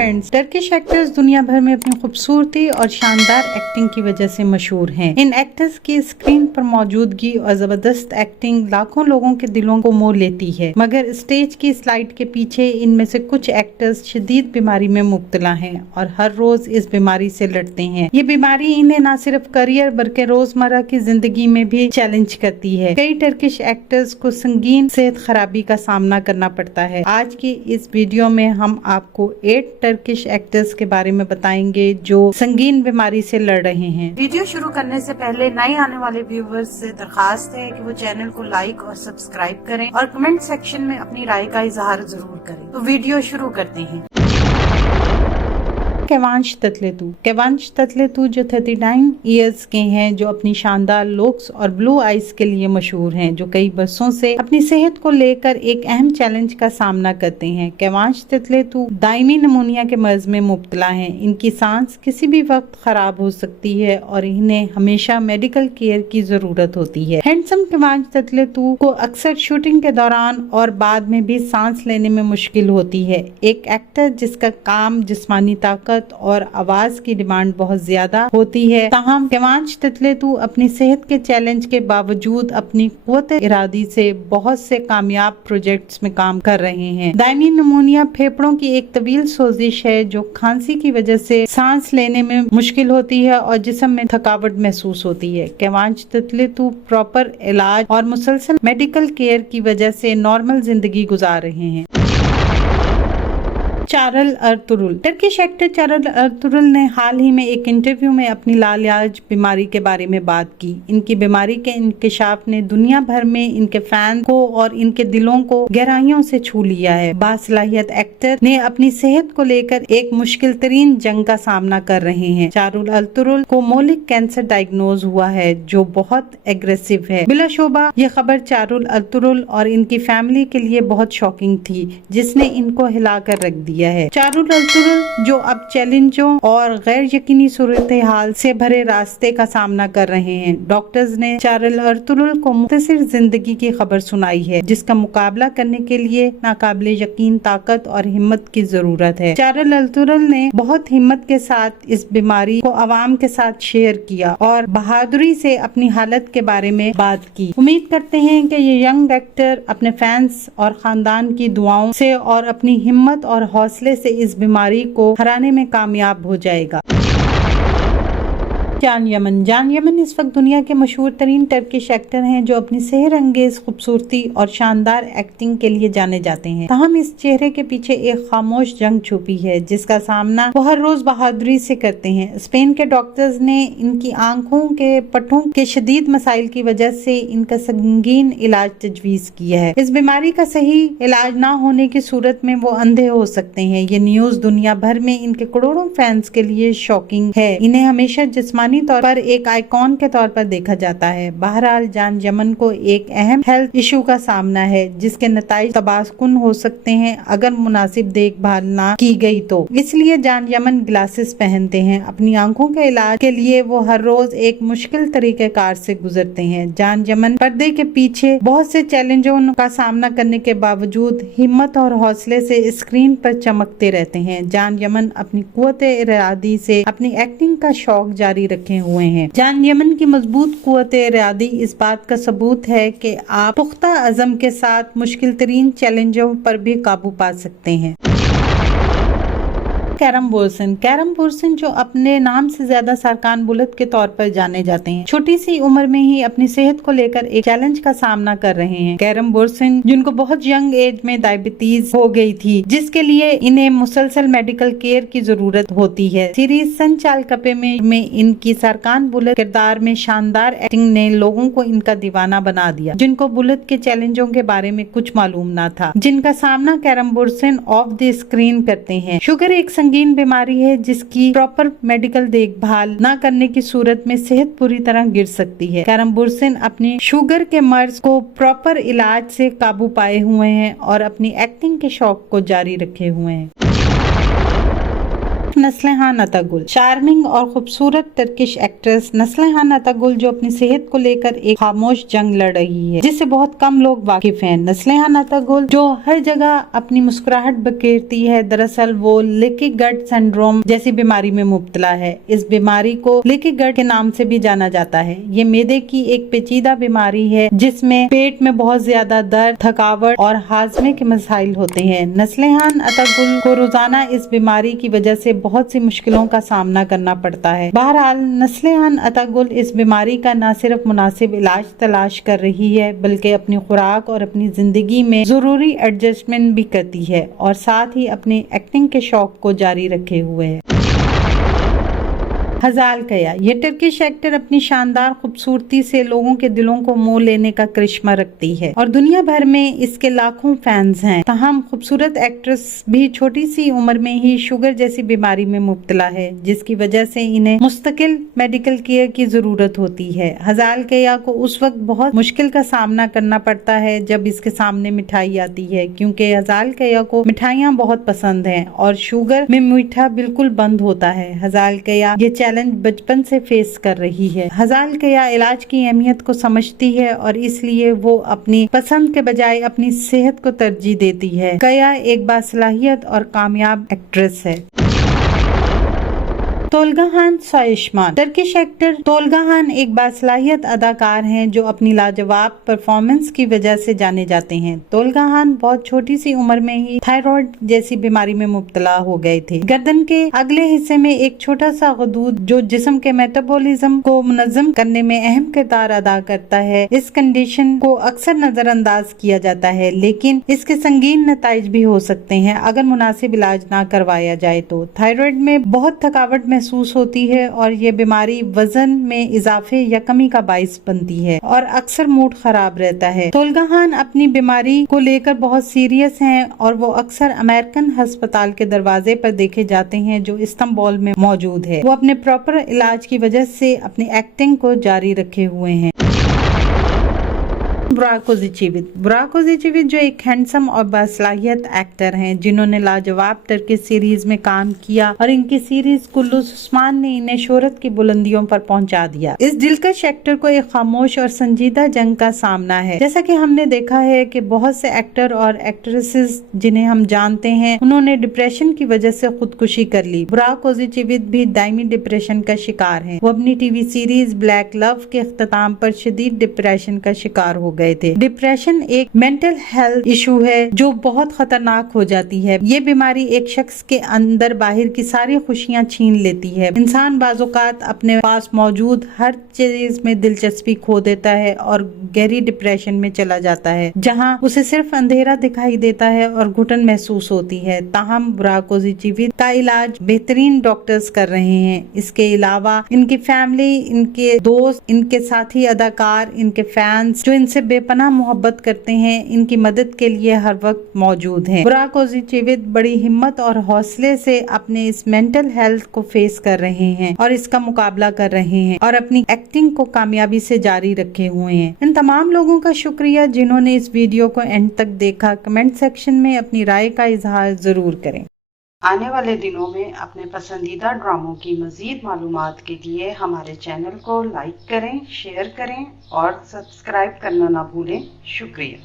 Friends, Turkish actors दुनिया भर में अपनी खूबसूरती और शानदार एक्टिंग की वजह से मशहूर हैं। इन एक्टर्स की स्क्रीन पर मौजूदगी और जबरदस्त एक्टिंग लाखों लोगों के दिलों को मोह लेती है, मगर स्टेज की स्लाइड के पीछे इनमें से कुछ एक्टर्स शदीद बीमारी में मुब्तला हैं और हर रोज इस बीमारी से लड़ते हैं। ये बीमारी इन्हें न सिर्फ करियर बल्कि रोजमर्रा की जिंदगी में भी चैलेंज करती है। कई टर्किश एक्टर्स को संगीन सेहत खराबी का सामना करना पड़ता है। आज की इस वीडियो में हम आपको 8 टर्किश एक्टर्स के बारे में बताएंगे जो संगीन बीमारी से लड़ रहे हैं। वीडियो शुरू करने से पहले नए आने वाले व्यूवर्स से दरखास्त है कि वो चैनल को लाइक और सब्सक्राइब करें और कमेंट सेक्शन में अपनी राय का इजहार जरूर करें। तो वीडियो शुरू करते हैं। केवांश ततलेतू जो 39 इयर्स के हैं, जो अपनी शानदार लुक्स और ब्लू आइज के लिए मशहूर हैं, जो कई बरसों से अपनी सेहत को लेकर एक अहम चैलेंज का सामना करते हैं। केवांश ततलेतू दायमी निमोनिया के मर्ज में मुब्तला हैं। इनकी सांस किसी भी वक्त खराब हो सकती है और इन्हें हमेशा मेडिकल केयर की जरूरत होती है। हैंडसम केवांश ततलेतू को अक्सर शूटिंग के दौरान और बाद में भी सांस लेने में मुश्किल होती है। एक एक्टर जिसका काम जिस्मानी ताकत और आवाज की डिमांड बहुत ज्यादा होती है, ताहम केवांश ततलेतू अपनी सेहत के चैलेंज के बावजूद अपनी कुव्वत इरादी से बहुत से कामयाब प्रोजेक्ट्स में काम कर रहे हैं। दायमी निमोनिया फेफड़ों की एक तवील सोजिश है जो खांसी की वजह से सांस लेने में मुश्किल होती है और जिस्म में थकावट महसूस होती है। केवांश ततलेतू प्रॉपर इलाज और मुसलसल मेडिकल केयर की वजह से नॉर्मल जिंदगी गुजार रहे हैं। चारल अर्तुगरुल। टर्किश एक्टर चारल अर्तुगरुल ने हाल ही में एक इंटरव्यू में अपनी लाइलाज बीमारी के बारे में बात की। इनकी बीमारी के इंकशाफ ने दुनिया भर में इनके फैन को और इनके दिलों को गहराइयों से छू लिया है। बासलाहियत एक्टर ने अपनी सेहत को लेकर एक मुश्किल तरीन जंग का सामना कर रहे हैं। चारल अर्तुगरुल को मौलिक कैंसर डायग्नोज हुआ है जो बहुत एग्रेसिव है। बिलाशुबा ये खबर चारल अर्तुगरुल और इनकी फैमिली के लिए बहुत शॉकिंग थी, जिसने इनको हिलाकर रख दिया है। चारल अर्तुगरुल जो अब चैलेंजों और गैर यकीनी सूरत हाल से भरे रास्ते का सामना कर रहे हैं। डॉक्टर्स ने चारल अर्तुगरुल को मुख्तसर जिंदगी की खबर सुनाई है, जिसका मुकाबला करने के लिए नाकाबिले यकीन ताकत और हिम्मत की जरूरत है। चारल अर्तुगरुल ने बहुत हिम्मत के साथ इस बीमारी को आवाम के साथ शेयर किया और बहादुरी से अपनी हालत के बारे में बात की। उम्मीद करते हैं कि ये यंग एक्टर अपने फैंस और खानदान की दुआओं से और अपनी हिम्मत और हौसले से इस बीमारी को हराने में कामयाब हो जाएगा। जान यमन इस वक्त दुनिया के मशहूर तरीन टर्किश एक्टर हैं जो अपनी सेहर अंगेज खूबसूरती और शानदार एक्टिंग के लिए जाने जाते हैं। ताहम इस चेहरे के पीछे एक खामोश जंग छुपी है जिसका सामना वो हर रोज बहादुरी से करते हैं। स्पेन के डॉक्टर्स ने इनकी आंखों के पट्टों के शदीद मसाइल की वजह से इनका संगीन इलाज तजवीज किया है। इस बीमारी का सही इलाज न होने की सूरत में वो अंधे हो सकते हैं। ये न्यूज दुनिया भर में इनके करोड़ों फैंस के लिए शॉकिंग है। इन्हें हमेशा जिस्मानी तौर पर एक आइकॉन के तौर पर देखा जाता है। बहरहाल जान यमन को एक अहम हेल्थ इशू का सामना है जिसके नताइज तबासकुन हो सकते हैं अगर मुनासिब देखभाल ना की गई तो। इसलिए जान यमन ग्लासेस पहनते हैं। अपनी आंखों के इलाज के लिए वो हर रोज एक मुश्किल तरीकेकार से गुजरते हैं। जान यमन पर्दे के पीछे बहुत से चैलेंजों का सामना करने के बावजूद हिम्मत और हौसले से स्क्रीन पर चमकते रहते हैं। जान यमन अपनी कुव्वत इरादी से अपनी एक्टिंग का शौक जारी रखे हुए हैं। जान यमन की मजबूत कुव्वत इरादी इस बात का सबूत है कि आप पुख्ता अज़म के साथ मुश्किल तरीन चैलेंजों पर भी काबू पा सकते हैं। कैरम बोर्सन जो अपने नाम से ज्यादा सरकान बुलंद के तौर पर जाने जाते हैं, छोटी सी उम्र में ही अपनी सेहत को लेकर एक चैलेंज का सामना कर रहे हैं। कैरम बोर्सन जिनको बहुत यंग एज में डायबिटीज हो गई थी, जिसके लिए इन्हें मुसलसल मेडिकल केयर की जरूरत होती है। सीरीज सन चाल कपे में इनकी सरकान बुलंद किरदार में शानदार एक्टिंग ने लोगों को इनका दीवाना बना दिया, जिनको बुलंद के चैलेंजों के बारे में कुछ मालूम न था, जिनका सामना कैरम बोर्सन ऑफ द स्क्रीन करते हैं। शुगर एक संगीन बीमारी है जिसकी प्रॉपर मेडिकल देखभाल न करने की सूरत में सेहत पूरी तरह गिर सकती है। कैरम बोर्सन अपनी शुगर के मर्ज को प्रॉपर इलाज से काबू पाए हुए हैं और अपनी एक्टिंग के शौक को जारी रखे हुए हैं। नसलिहान अतागुल। चार्मिंग और खूबसूरत टर्किश एक्ट्रेस नसलिहान अतागुल जो अपनी सेहत को लेकर एक खामोश जंग लड़ रही है, जिससे बहुत कम लोग वाकिफ हैं। नसलिहान अतागुल जो हर जगह अपनी मुस्कुराहट बखेरती है, दरअसल वो लीकी गट सिंड्रोम जैसी बीमारी में मुब्तला है। इस बीमारी को लीकी गट के नाम से भी जाना जाता है। ये मैदे की एक पेचीदा बीमारी है जिसमें पेट में बहुत ज्यादा दर्द, थकावट और हाजमे के मसाइल होते हैं। नसलिहान अतागुल को रोजाना इस बीमारी की वजह से बहुत सी मुश्किलों का सामना करना पड़ता है। बहरहाल नसलिहान अतागुल इस बीमारी का न सिर्फ मुनासिब इलाज तलाश कर रही है, बल्कि अपनी खुराक और अपनी जिंदगी में जरूरी एडजस्टमेंट भी करती है और साथ ही अपने एक्टिंग के शौक को जारी रखे हुए है। हजाल कया, ये टर्किश एक्टर अपनी शानदार खूबसूरती से लोगों के दिलों को मोह लेने का करिश्मा रखती है और दुनिया भर में इसके लाखों फैंस हैं। तमाम खूबसूरत एक्ट्रेस भी छोटी सी उम्र में ही शुगर जैसी बीमारी में मुब्तला है, जिसकी वजह से इन्हें मुस्तकिल मेडिकल केयर की जरूरत होती है। हजाल कया को उस वक्त बहुत मुश्किल का सामना करना पड़ता है जब इसके सामने मिठाई आती है, क्योंकि हजाल कया को मिठाइयाँ बहुत पसंद है और शुगर में मीठा बिल्कुल बंद होता है। हजाल कया ये चैलेंज बचपन से फेस कर रही है। हजाल कया इलाज की अहमियत को समझती है और इसलिए वो अपनी पसंद के बजाय अपनी सेहत को तरजीह देती है। कया एक बासलाहियत और कामयाब एक्ट्रेस है। तोलगाहान सोयशमान, टर्किश एक्टर तोलगाहान एक बासलाहियत अदाकार हैं जो अपनी लाजवाब परफॉर्मेंस की वजह से जाने जाते हैं। तोलगाहान बहुत छोटी सी उम्र में ही थायराइड जैसी बीमारी में मुब्तला हो गए थे। गर्दन के अगले हिस्से में एक छोटा सा गदूद जो जिस्म के मेटाबॉलिज्म को मुनज़्ज़म करने में अहम किरदार अदा करता है। इस कंडीशन को अक्सर नजरअंदाज किया जाता है, लेकिन इसके संगीन नताइज भी हो सकते हैं अगर मुनासिब इलाज ना करवाया जाए तो। थायराइड में बहुत थकावट महसूस होती है और ये बीमारी वजन में इजाफे या कमी का बाइस बनती है और अक्सर मूड खराब रहता है। तोलगाहान अपनी बीमारी को लेकर बहुत सीरियस हैं और वो अक्सर अमेरिकन अस्पताल के दरवाजे पर देखे जाते हैं जो इस्तांबुल में मौजूद है। वो अपने प्रॉपर इलाज की वजह से अपनी एक्टिंग को जारी रखे हुए हैं। बुराक ओज़ीचेविद जो एक हैंडसम और बासलाहियत एक्टर हैं जिन्होंने लाजवाब टर्किश सीरीज में काम किया और इनकी सीरीज कुल्लुस उस्मान ने इन्हें शोहरत की बुलंदियों पर पहुंचा दिया। इस दिलकश एक्टर को एक खामोश और संजीदा जंग का सामना है। जैसा कि हमने देखा है कि बहुत से एक्टर और एक्ट्रेसेस जिन्हें हम जानते हैं उन्होंने डिप्रेशन की वजह से खुदकुशी कर ली। बुराक ओज़ीचेविद भी दायमी डिप्रेशन का शिकार है। वो अपनी टीवी सीरीज ब्लैक लव के इख्तिताम पर शदीद डिप्रेशन का शिकार हो गए थे। डिप्रेशन एक मेंटल हेल्थ इशू है जो बहुत खतरनाक हो जाती है। ये बीमारी एक शख्स के अंदर बाहर की सारी खुशियां छीन लेती है। इंसान बाज़ौक़ात अपने पास मौजूद हर चीज में दिलचस्पी खो देता है और गहरी डिप्रेशन में चला जाता है, जहां उसे सिर्फ अंधेरा दिखाई देता है और घुटन महसूस होती है। ताहम बुराक ओज़ीचेविद का इलाज बेहतरीन डॉक्टर्स कर रहे हैं। इसके अलावा इनकी फैमिली, इनके दोस्त, इनके साथी अदाकार, इनके फैंस जो इनसे बेपनाह मोहब्बत करते हैं, इनकी मदद के लिए हर वक्त मौजूद हैं। बुराक ओज़ीचेविद बड़ी हिम्मत और हौसले से अपने इस मेंटल हेल्थ को फेस कर रहे हैं और इसका मुकाबला कर रहे हैं और अपनी एक्टिंग को कामयाबी से जारी रखे हुए हैं। इन तमाम लोगों का शुक्रिया जिन्होंने इस वीडियो को एंड तक देखा। कमेंट सेक्शन में अपनी राय का इजहार जरूर करें। आने वाले दिनों में अपने पसंदीदा ड्रामों की मज़ीद मालूमात के लिए हमारे चैनल को लाइक करें, शेयर करें और सब्सक्राइब करना ना भूलें। शुक्रिया।